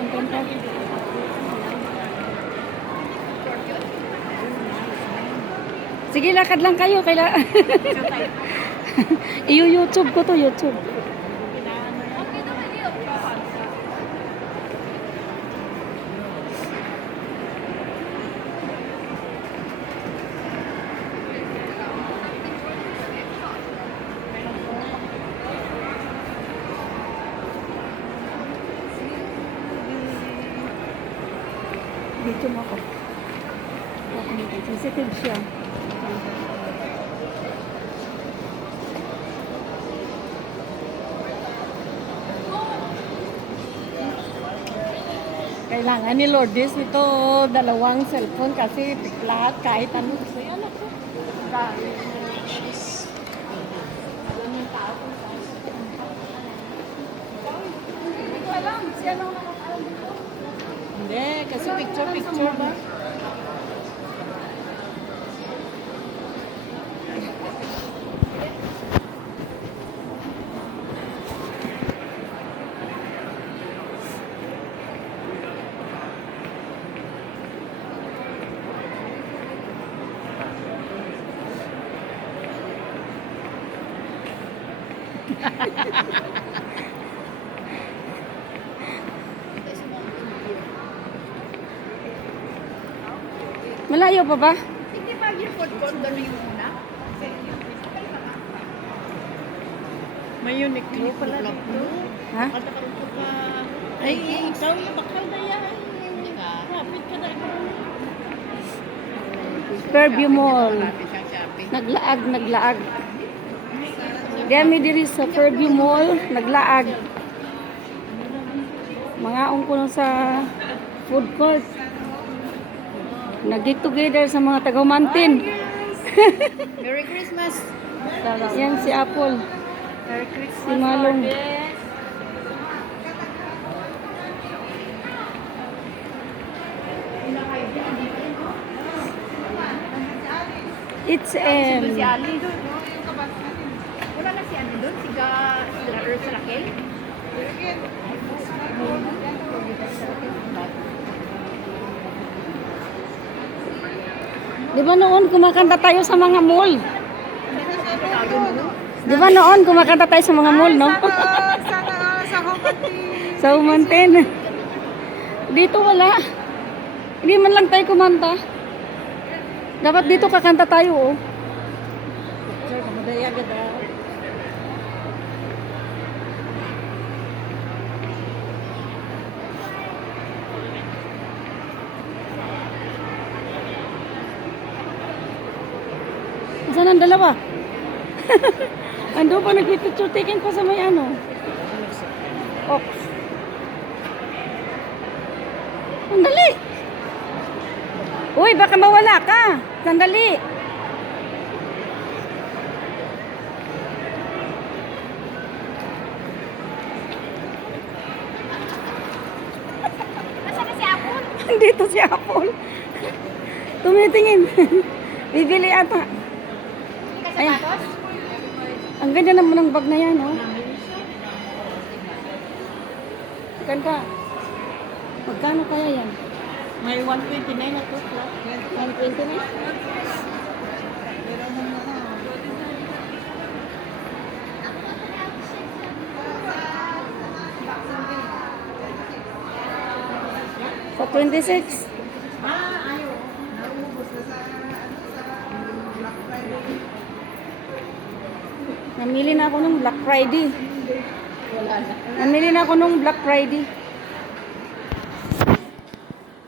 ang ganda. Sige, lakad lang kayo. I-YouTube ko to, YouTube. Video mo ako. Sensitive siya. Kailangan ni Lourdes ito dalawang cellphone kasi lahat kahit ano gusto yan ako. Hindi ko alam. Siya lang nakakalam dito. Hindi, kasi picture ba? Malayo pa ba? Hindi ba yung food court doon yung una? May unique pala dito. Ha? At nakarupo ka. Ay, ikaw yung bakal na yan. Kapit ka na ikaw. Fairview Mall. Naglaag. Dami diri sa Fairview Mall, naglaag. Mga ungkuno sa food court. Nag-get together sa mga taga-Humantin. Merry Christmas. Yan si Apple. Merry Christmas. Si Malong. It's Si Ali doon. Wala na si ano doon? Si Earth sa laki? Di ba noon kumakanta tayo sa mga mall? Di ba noon kumakanta tayo sa mga mall, no? Sa Humantin. Dito wala. Hindi man lang tayo kumanta. Dapat dito kakanta tayo, oh. Sir, kamadaya gada. Saan ang dalawa? Ando pa nagpipicture taking pa sa may ano. Ox. Sandali. Uy, baka mawala ka. Sandali. Nasaan na si Apple? Dito si Apple. Tumitingin. Bibili ata. Ayan. Ang ganda naman ng bag na yan, oh. Ganda. Magkano kaya yan? May 129 na to. 120 na? Sa 26. Namili na ako nung Black Friday. Wala na. Namili na ako nung Black Friday.